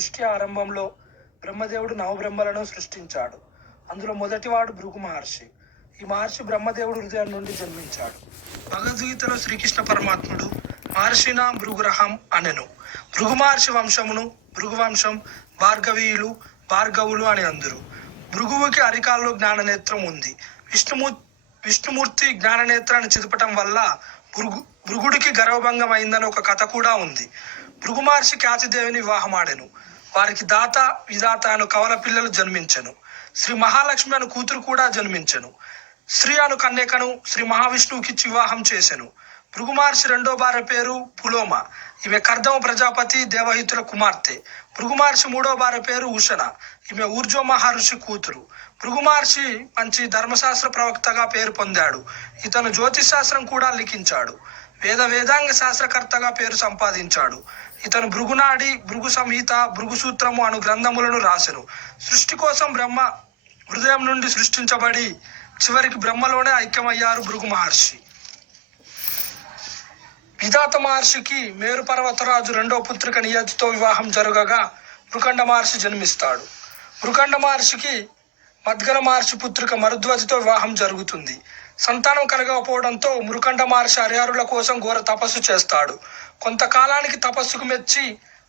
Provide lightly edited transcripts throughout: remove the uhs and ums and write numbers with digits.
సృష్టి ఆరంభంలో బ్రహ్మదేవుడు నవబ్రహ్మలను సృష్టించాడు. అందులో మొదటివాడు భృగు మహర్షి. ఈ మహర్షి బ్రహ్మదేవుడు హృదయం నుండి జన్మించాడు. భగవద్గీతలో శ్రీకృష్ణ పరమాత్ముడు మహర్షినా భృగురహం అనెను. భృగు మహర్షి వంశమును భృగువంశం, భార్గవీయులు భార్గవులు అని అందరు. భృగువుకి అరికాల్లో జ్ఞాననేత్రం ఉంది. విష్ణుమూర్తి జ్ఞాననేత్రాన్ని చిదపటం వల్ల భృగుడికి గర్వభంగం అయిందని ఒక కథ కూడా ఉంది. భృగు మహర్షి ఖ్యాతిదేవిని వివాహమాడెను. వారికి దాత విధాత అను కవల పిల్లలు జన్మించెను. శ్రీ మహాలక్ష్మి అను కూతురు కూడా జన్మించెను. శ్రీ అను కన్యకను శ్రీ మహావిష్ణువుకిచ్చి వివాహం చేసెను. భృగు మహర్షి రెండో భార్య పేరు పులోమ. ఈమె కర్దమ ప్రజాపతి దేవహితుల కుమార్తె. భృగు మహర్షి మూడో భార్య పేరు ఉషణ. ఈమె ఊర్జో మహర్షి కూతురు. భృగు మహర్షి మంచి ధర్మశాస్త్ర ప్రవక్తగా పేరు పొందాడు. ఇతను జ్యోతిష్ శాస్త్రం కూడా లిఖించాడు. వేదాంగ శాస్త్రకర్తగా పేరు సంపాదించాడు. ఇతను భృగునాడి, భృగు సంహిత, భృగు సూత్రము అను గ్రంథములను రాసెను. సృష్టి కోసం బ్రహ్మ హృదయం నుండి సృష్టించబడి చివరికి బ్రహ్మలోనే ఐక్యమయ్యారు భృగు మహర్షి. విధాత మహర్షికి మేరు పర్వతరాజు రెండో పుత్రిక నియతితో వివాహం జరగగా మృకండ మహర్షి జన్మిస్తాడు. మృకండ మహర్షికి మద్గల మహర్షి పుత్రిక మరుద్వతితో వివాహం జరుగుతుంది. సంతానం కలగకపోవడంతో మృకండ మహర్షి హరిహరుల కోసం ఘోర తపస్సు చేస్తాడు. కొంతకాలానికి తపస్సుకు మెచ్చి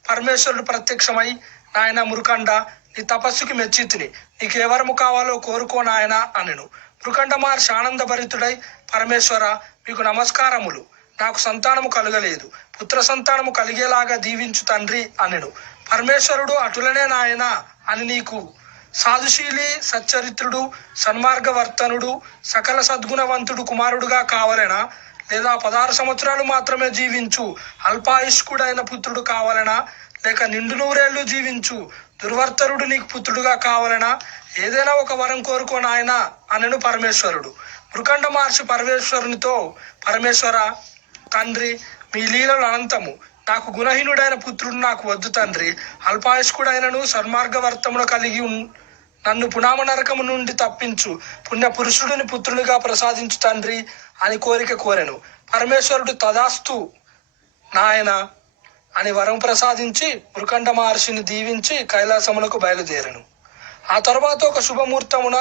పరమేశ్వరుడు ప్రత్యక్షమై, నాయన మృకండ, నీ తపస్సుకి మెచ్చి తిని నీకు ఏ వరము కావాలో కోరుకో నాయన అనెను. మృకండ మహర్షి ఆనందభరితుడై, పరమేశ్వర, మీకు నమస్కారములు. నాకు సంతానము కలగలేదు. పుత్ర సంతానము కలిగేలాగా దీవించు తండ్రి అనెను. పరమేశ్వరుడు అటులనే నాయన అని నీకు సాధుశీలి, సచ్చరిత్రుడు, సన్మార్గవర్తనుడు, సకల సద్గుణవంతుడు కుమారుడుగా కావాలనా, లేదా 16 సంవత్సరాలు మాత్రమే జీవించు అల్పాయుష్కుడైన పుత్రుడు కావాలనా, లేక నిండు నూరేళ్లు జీవించు దుర్వర్తనుడు నీకు పుత్రుడుగా కావాలనా, ఏదైనా ఒక వరం కోరుకో నాయన అనెను పరమేశ్వరుడు. మృకండ మహర్షి పరమేశ్వరునితో, పరమేశ్వర తండ్రి, మీ లీలలు అనంతము. నాకు గుణహీనుడైన పుత్రుడు నాకు వద్దు తండ్రి. అల్పాయుష్కుడైనను సన్మార్గవర్తమును కలిగి నన్ను పునామ నరకము నుండి తప్పించు పుణ్య పురుషుడిని పుత్రునిగా ప్రసాదించు తండ్రి అని కోరెను. పరమేశ్వరుడు తదాస్తు నాయన అని వరం ప్రసాదించి మృకండ మహర్షిని దీవించి కైలాసములకు బయలుదేరెను. ఆ తర్వాత ఒక శుభముహూర్తమున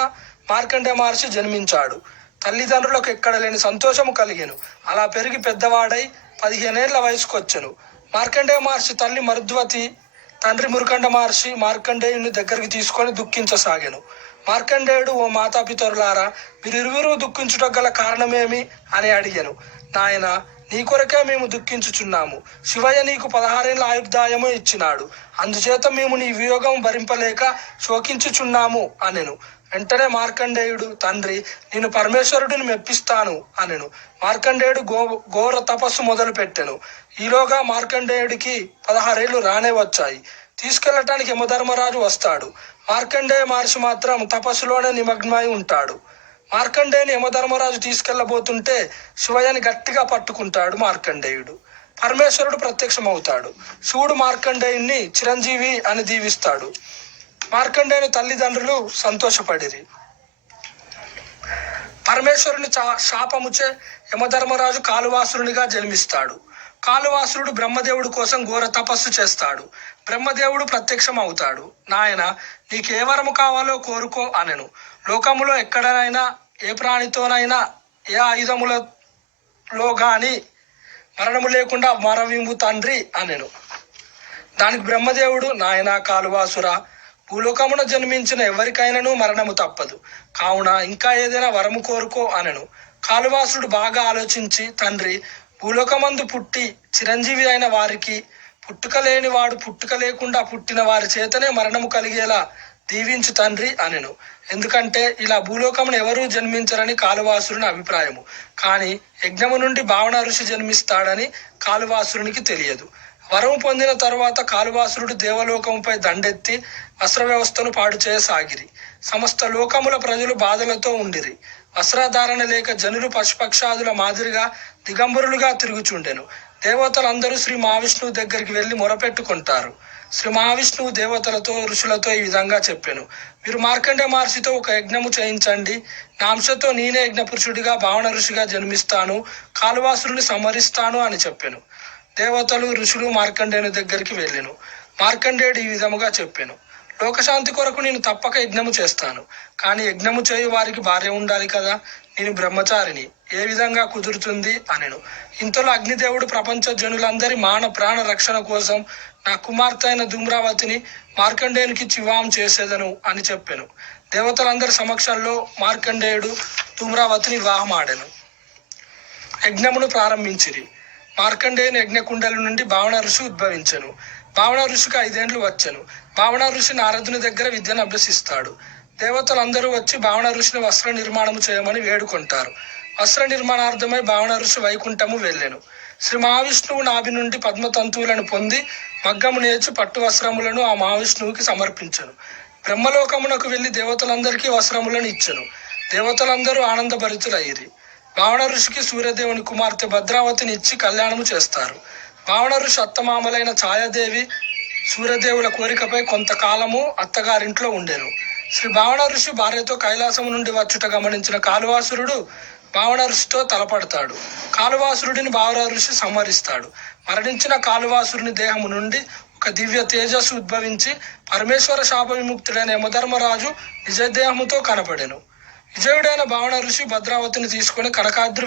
మార్కండేయ మహర్షి జన్మించాడు. తల్లిదండ్రులకు ఎక్కడ లేని సంతోషము కలిగెను. అలా పెరిగి పెద్దవాడై 15 ఏళ్ల వయసుకు వచ్చెను. మార్కండేయ మహర్షి తల్లి మరుద్వతి తండ్రి మృకండ మహర్షి మార్కండేయుని దగ్గరికి తీసుకొని దుఃఖించసాగాను. మార్కండేయుడు, ఓ మాతాపితరులారా, మీరిరువురు దుఃఖించుటకు గల కారణమేమి అని అడిగాను. నాయన, నీ కొరకే మేము దుఃఖించుచున్నాము. శివయ్య నీకు 16 ఏళ్ల ఆయుర్దాయము ఇచ్చినాడు. అందుచేత మేము నీ వియోగం భరింపలేక శోకించుచున్నాము అనెను. వెంటనే మార్కండేయుడు, తండ్రి, నేను పరమేశ్వరుడిని మెప్పిస్తాను అనెను. మార్కండేయుడు ఘోర తపస్సు మొదలు పెట్టెను. ఈలోగా మార్కండేయుడికి 16 ఏళ్లు రానే వచ్చాయి. తీసుకెళ్లటానికి యమధర్మరాజు వస్తాడు. మార్కండేయ మహర్షి మాత్రం తపస్సులోనే నిమగ్నమై ఉంటాడు. మార్కండేయుని యమధర్మరాజు తీసుకెళ్లబోతుంటే శివయ్యని గట్టిగా పట్టుకుంటాడు మార్కండేయుడు. పరమేశ్వరుడు ప్రత్యక్షమవుతాడు. శివుడు మార్కండేయుని చిరంజీవి అని దీవిస్తాడు. మార్కండేయుని తల్లిదండ్రులు సంతోషపడిరి. పరమేశ్వరుని శాపముచే యమధర్మరాజు కాలువాసురునిగా జన్మిస్తాడు. కాలువాసురుడు బ్రహ్మదేవుడు కోసం ఘోర తపస్సు చేస్తాడు. బ్రహ్మదేవుడు ప్రత్యక్షం అవుతాడు. నాయన, నీకు ఏ వరము కావాలో కోరుకో అనెను. లోకములో ఎక్కడనైనా ఏ ప్రాణితోనైనా ఏ ఆయుధములలో గాని మరణము లేకుండా మరవింపు తండ్రి అనెను. దానికి బ్రహ్మదేవుడు, నాయన కాలువాసుర, భూలోకమున జన్మించిన ఎవరికైనాను మరణము తప్పదు. కావున ఇంకా ఏదైనా వరము కోరుకో అనెను. కాలువాసుడు బాగా ఆలోచించి, తండ్రి, భూలోకమందు పుట్టి చిరంజీవి అయిన వారికి పుట్టుక లేని వాడు పుట్టుక లేకుండా పుట్టిన వారి చేతనే మరణము కలిగేలా దీవించు తండ్రి అనెను. ఎందుకంటే ఇలా భూలోకమును ఎవరూ జన్మించరని కాలువాసురుని అభిప్రాయము. కానీ యజ్ఞము నుండి భావన ఋషి జన్మిస్తాడని కాలువాసురునికి తెలియదు. వరము పొందిన తరువాత కాలువాసురుడు దేవలోకముపై దండెత్తి వస్త్ర వ్యవస్థను పాడు చేయసాగిరి. సమస్త లోకముల ప్రజలు బాధలతో ఉండిరి. వస్త్రధారణ లేక జనులు పశుపక్షాదుల మాదిరిగా దిగంబరులుగా తిరుగుచుండెను. దేవతలందరూ శ్రీ మహావిష్ణువు దగ్గరికి వెళ్లి మొరపెట్టుకుంటారు. శ్రీ మహావిష్ణువు దేవతలతో ఋషులతో ఈ విధంగా చెప్పెను. మీరు మార్కండేయ మహర్షితో ఒక యజ్ఞము చేయించండి. నా అంశతో నేనే యజ్ఞ పురుషుడిగా భావన ఋషిగా జన్మిస్తాను, కాలువాసురుని సంహరిస్తాను అని చెప్పెను. దేవతలు ఋషులు మార్కండేయుని దగ్గరికి వెళ్ళెను. మార్కండేయుడు ఈ విధముగా చెప్పెను. లోకశాంతి కొరకు నేను తప్పక యజ్ఞము చేస్తాను. కానీ యజ్ఞము చేయు వారికి భార్య ఉండాలి కదా, నేను బ్రహ్మచారిని, ఏ విధంగా కుదురుతుంది అనెను. ఇంతలో అగ్నిదేవుడు ప్రపంచ జనులందరి మాన ప్రాణ రక్షణ కోసం నా కుమార్తె అయిన ధూమ్రావతిని మార్కండేయునికి వివాహం చేసేదను అని చెప్పెను. దేవతలందరి సమక్షంలో మార్కండేయుడు ధూమ్రావతిని వివాహం ఆడెను. యజ్ఞమును ప్రారంభించిరి. మార్కండేయుని యజ్ఞకుండల నుండి భావన ఋషి ఉద్భవించెను. భావన ఋషికి 5 ఏండ్లు వచ్చెను. భావన ఋషి నారదుని దగ్గర విద్యను అభ్యసిస్తాడు. దేవతలందరూ వచ్చి భావన ఋషిని వస్త్ర నిర్మాణము చేయమని వేడుకుంటారు. వస్త్ర నిర్మాణార్థమై భావన ఋషి వైకుంఠము వెళ్ళెను. శ్రీ మహావిష్ణువు నాభి నుండి పద్మతంతువులను పొంది మగ్గము నేర్చి పట్టు వస్త్రములను ఆ మహావిష్ణువుకి సమర్పించెను. బ్రహ్మలోకమునకు వెళ్లి దేవతలందరికీ వస్త్రములను ఇచ్చెను. దేవతలందరూ ఆనందభరితులయ్యిరి. భావన ఋషికి సూర్యదేవుని కుమార్తె భద్రావతిని ఇచ్చి కళ్యాణము చేస్తారు. భావన ఋషి అత్తమామలైన ఛాయాదేవి సూర్యదేవుల కోరికపై కొంతకాలము అత్తగారింట్లో ఉండెను. శ్రీ భావన ఋషి భార్యతో కైలాసము నుండి వచ్చుట గమనించిన కాలువాసురుడు భావన ఋషితో తలపడతాడు. కాలువాసురుడిని భావన ఋషి సంహరిస్తాడు. మరణించిన కాలువాసురుని దేహము నుండి ఒక దివ్య తేజస్సు ఉద్భవించి పరమేశ్వర శాప విముక్తుడైన యమధర్మరాజు నిజదేహముతో కనపడెను. విజయుడైన భావన ఋషి భద్రావతిని తీసుకుని కనకాద్రి